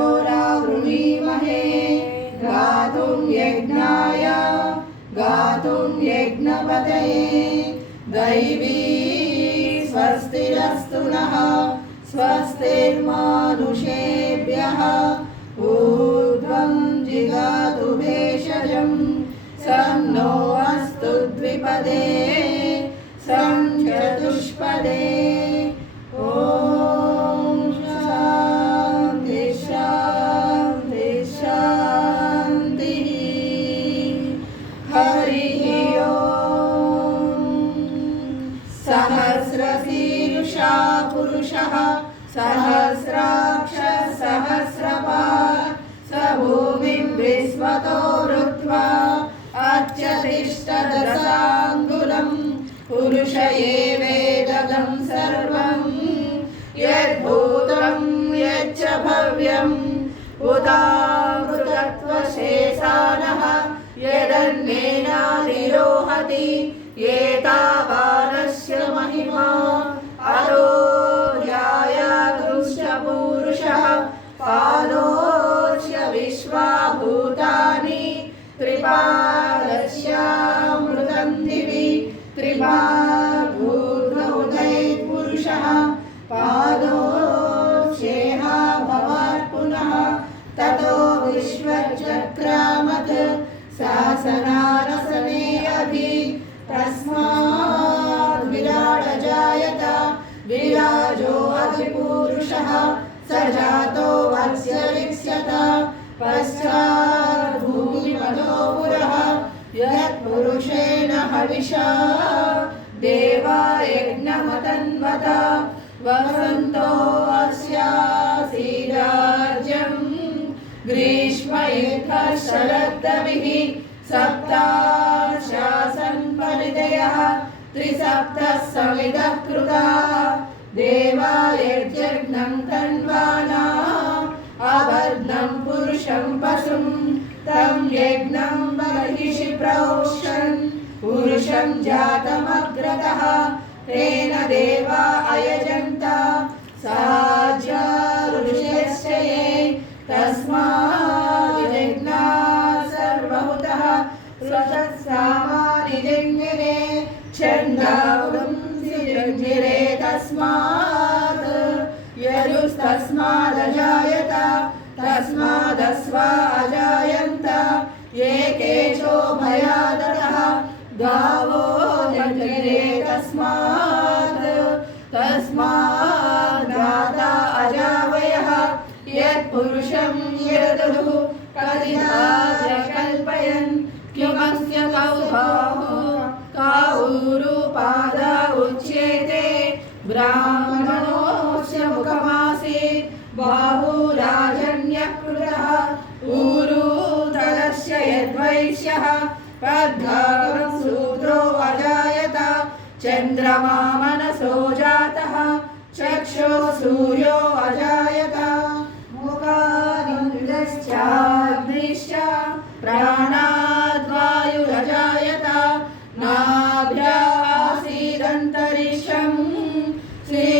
तच्छोरावृणीमहे गातुं यज्ञाय गातुं यज्ञपतये दैवी स्वस्तिरस्तु नः स्वस्तिर्मानुषेभ्यः। ऊर्ध्वं जिगातु भेषजं सन्नो சேவிப்பதே पुरुष एवेदगं सर्वं। यद्भूतं, यच्च भव्यम् उदामृतत्वशेषानः यदन्नेनाधिरोहति एतावानस्य महिमा। अरो ध्यायादृश्यपूरुषः पादोस्य विश्वाभूतानि। त्रिपादस्यामृतं दिवि वा उदयपुरुषः पादोऽस्येहा भवात् पुनः। ततो विश्वचक्रामत्, सासनारसने अभि। तस्मात् विराडजायत विराजोऽभिपूरुषः स जातो वत्सरिक्ष्यत पश्चात् विशा देवा यज्ञमतन्वत। वसन्तो अस्यासीराज्यम् ग्रीष्म एकः शरद्रविः सप्ताशासन् परितयः त्रिसप्तः समिदः कृताः। देवा यज्जघ्नम् तन्वाना। अवर्णम् पुरुषम् पशुम् तं यज्ञम् बर्हिषि प्रौ वृषं जातमग्रतः, तेन देवा अयजन्त। साक्षारुषश्चये तस्माज्ञा सर्वहुतः स्वषत्सामानिजङ्गिरे छन्दावंसि तस्मात्। यजुस्तस्मादजायत तस्मादस्वा अजायन्त ये केचो भयादतः गावो जज्ञिरे तस्मात् तस्मात् दाता अजावयः यत्पुरुषं यदुः कदिदाय कल्पयन् किमस्य कौधाः काऊरुपादा उच्येते ब्राह्मणोऽस्य मुखमासीत् बाहुराजन्यः कृतः ऊरुतरस्य यद्वैश्यः पद्भागं सूत्रो अजायत चन्द्रमा मनसो जातः चक्षो सूर्यो अजायत। मुखादिन्द्रश्चाग्निश्च प्राणाद्वायुरजायत नाभ्यासीदन्तरिक्षम्। श्रीष्णोजो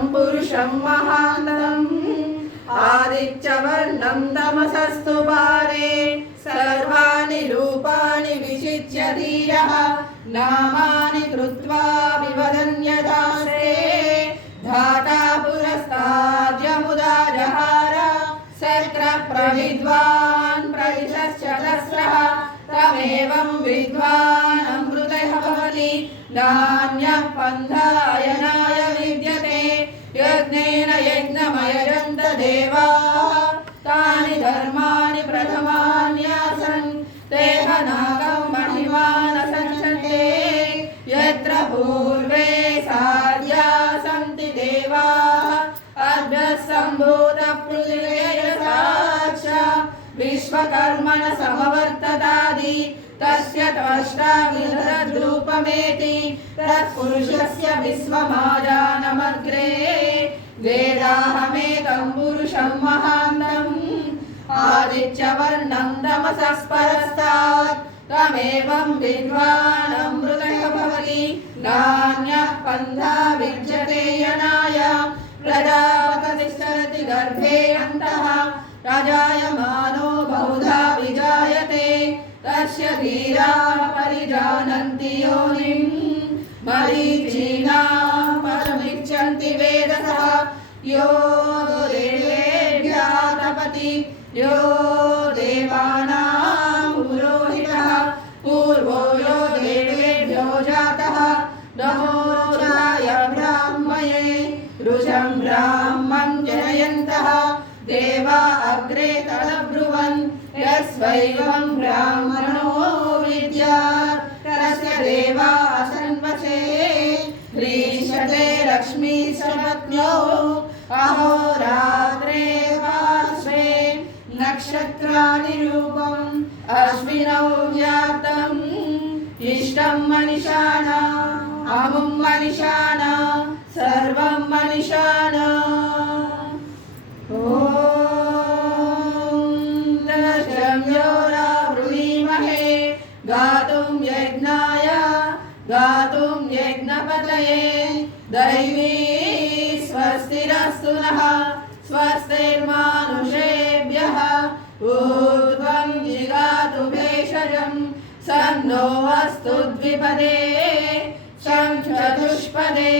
पुरुषं महान्तम् आदित्यवर्णं तमसस्तु पारे सर्वाणि रूपाणि विचित्य धीरः नामानि कृत्वा विवदन्यदास्ते धाता पुरस्ताद्यमुदा जहार शक्रप्रविद्वान् प्रविशश्चतस्रः तमेवं विद्वान् अमृतः भवति नान्यः पन्थायनाय विद्यते यज्ञेन यज्ञमयजन्त देवाः तानि धर्माणि प्रथमान्यासन् तेह नागं महिमानसञ्चते यत्र पूर्वे साध्या सन्ति देवाः अभ्यः सम्भूतः पृथिवी विश्वकर्मण समवर्ततादि तस्य त्वष्टाविधद्रूपमेति तत्पुरुषस्य विश्वमाजानमग्रे महान्तम् आदित्यवर्णं तमसः परस्तात् तमेवं विद्वानमृतः भवति। नान्यः पन्था विद्यते यनाय। प्रजापतिश्चरति गर्भे अन्तः। राजायमानो बहुधा विजायते। तस्य धीरा परिजानन्ति योनिम्। मरीचीनां परमिच्छन्ति वेदसः। यो नमो राय ब्राह्मये रुषं ब्राह्मं जनयन्तः देवा अग्रे तदब्रुवन् यस्वैवं ब्राह्मणो विद्यात् तरस्य देवा असन्वसे ह्रीशते लक्ष्मीशपत्न्यो अहोरात्रे पार्श्वे नक्षत्राणि रूपम् अश्विनौ व्याप्तम् इष्टं मनिषाण अमुं मनिषाण सर्वं मनिषाण ॐ दशम्योरावृणीमहे गातुं यज्ञाय गातुं यज्ञपतये दैवी स्वस्तिरस्तु नः स्वस्तिर्मानुषेभ्यः ऊर्ध्वं जिगातु भेषजं सन्नो अस्तु द्विपदे शं चतुष्पदे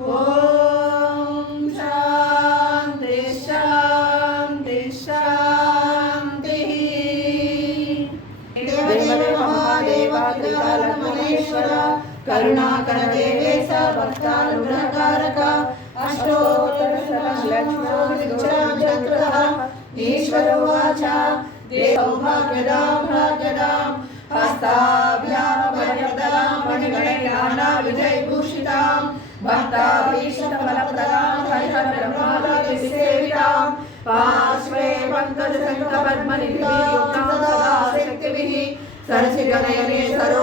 ॐ शान्ति शान्ति शान्तिः देवदेव महादेव त्रिकालमहेश्वर करुणाकर देवेश भक्तानुग्रहकारक अष्टोत्तरशतलक्ष्मीचतुरः ईश्वर उवाच हस्ताभ्यामपर्यन्तदां मणिगणैराणां विजयभूषितां भक्ताभीष्टफलप्रदां हरिहरब्रह्मादविसेवितां पार्श्वे पङ्कजसङ्कपद्मनिधियुक्तां सदा शक्तिभिः सरसिगणयने सरो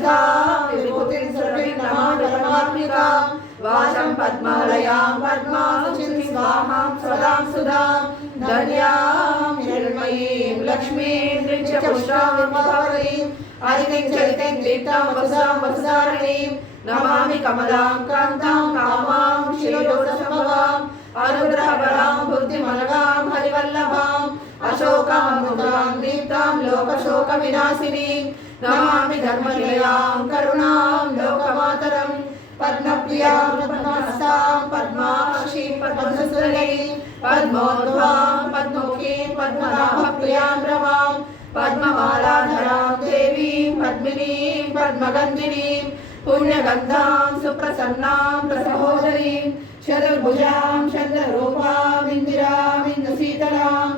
श्रद्धा विभूतिं सर्वीं नमामि परमात्मिकां वाचं पद्मालयां पद्मासुचिं स्वाहां सदां सुधां धन्यां निर्मयीं लक्ष्मीं च पुष्टां विभावरीं आदितिं चरितिं दीप्तां वसुधां वसुधारिणीं नमामि कमलां कान्तां कामां शिरोदसमभाम् अनुग्रहबलां बुद्धिमनगां हरिवल्लभाम् अशोकां मुद्रां दीप्तां लोकशोकविनाशिनीं నమామి ధర్మనిలయాం కరుణాం లోకమాతరం పద్మప్రియాం పద్మస్తాం పద్మాక్షీం పద్మసుందరీం పద్మోద్భవాం పద్మముఖీం పద్మనాభప్రియాం రమాం పద్మమాలాధరాం దేవీం పద్మినీం పద్మగంధినీం పుణ్యగంధాం సుప్రసన్నాం ప్రసహోదరీం చతుర్భుజాం చంద్రరూపాం ఇందిరాం ఇంద్రసీతలాం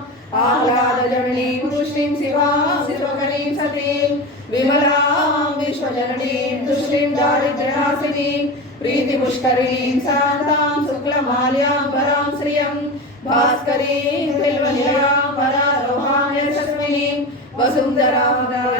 ఆహ్లాదజవళీం ఋషిం శివాం శివకణీం సతీం विमलां विश्वजननीं तुष्टिं दारिद्र्यनाशिनीं प्रीतिपुष्करीं शान्तां शुक्लमाल्यां वरां श्रियं भास्करीं बिल्वनिलयां वरारोहां यशस्विनीं वसुन्धरां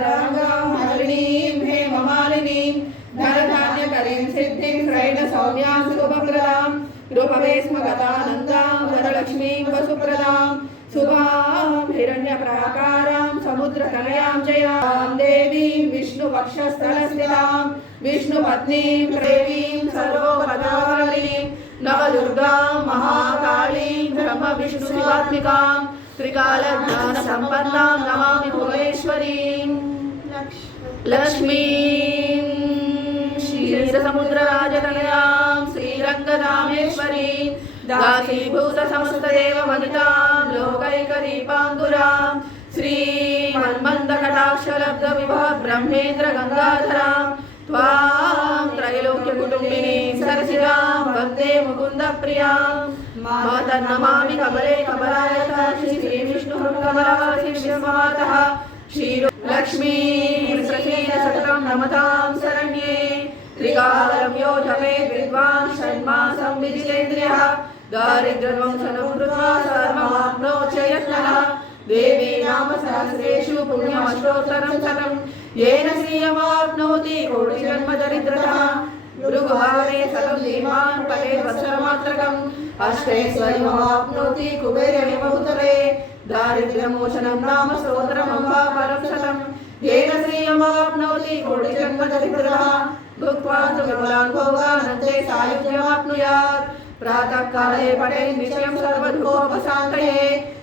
रागां हरिणीं हेममालिनीं धनधान्यकरीं सिद्धिं श्रैणसौम्यां शुभप्रदां रूपवेस्मगतानन्दां वरलक्ष्मीं वसुप्रदां शुभां हिरण्यप्राकारां समुद्रकलयां जयां देवीं विष्णुवक्षस्थलस्थितां विष्णुपत्नीं देवीं सर्वोपदारिणीं नवदुर्गां महाकालीं ब्रह्मविष्णुशिवात्मिकां त्रिकालज्ञानसम्पन्नां नमामि भुवनेश्वरीं लक्ष्मीं क्षीरसमुद्रराजतनयां श्रीरङ्गरामेश्वरी दासीभूतसमस्तदेव वनितां लोकैकदीपाङ्कुरां श्रीमन्मन्दकटाक्षलब्धविभव ब्रह्मेन्द्र गङ्गाधरां त्वां त्रैलोक्यकुटुम्बिनीं सरसिजां वन्दे मुकुन्दप्रियां मातर्नमामि कमले कमलायत श्री श्रीविष्णुः कमलासि विश्वमातः श्रीलक्ष्मी प्रसीद सततं नमतां शरण्ये त्रिकालं यो जपेत् विद्वान् षण्मासं विजितेन्द्रियः दारिद्र्यवंशनं कृत्वा सर्वमाप्नोच्च यत्नः देवी नाम सहस्रेषु पुण्यमष्टोत्तरं शतं येन श्रियमाप्नोति कोटिजन्मदरिद्रतः भृगुहारे सकं धीमान् पटे वत्सरमात्रकम् अष्टैश्वर्यमाप्नोति कुबेरमिव भूतले दारिद्र्यमोचनं नाम स्तोत्रमम्बा परं शतं येन श्रियमाप्नोति कोटिजन्मदरिद्रः भुक्त्वा तु विमलान् भोगानन्ते सायुज्यमाप्नुयात् प्रातःकाले पठे नित्यं सर्वदुःखोपशान्तये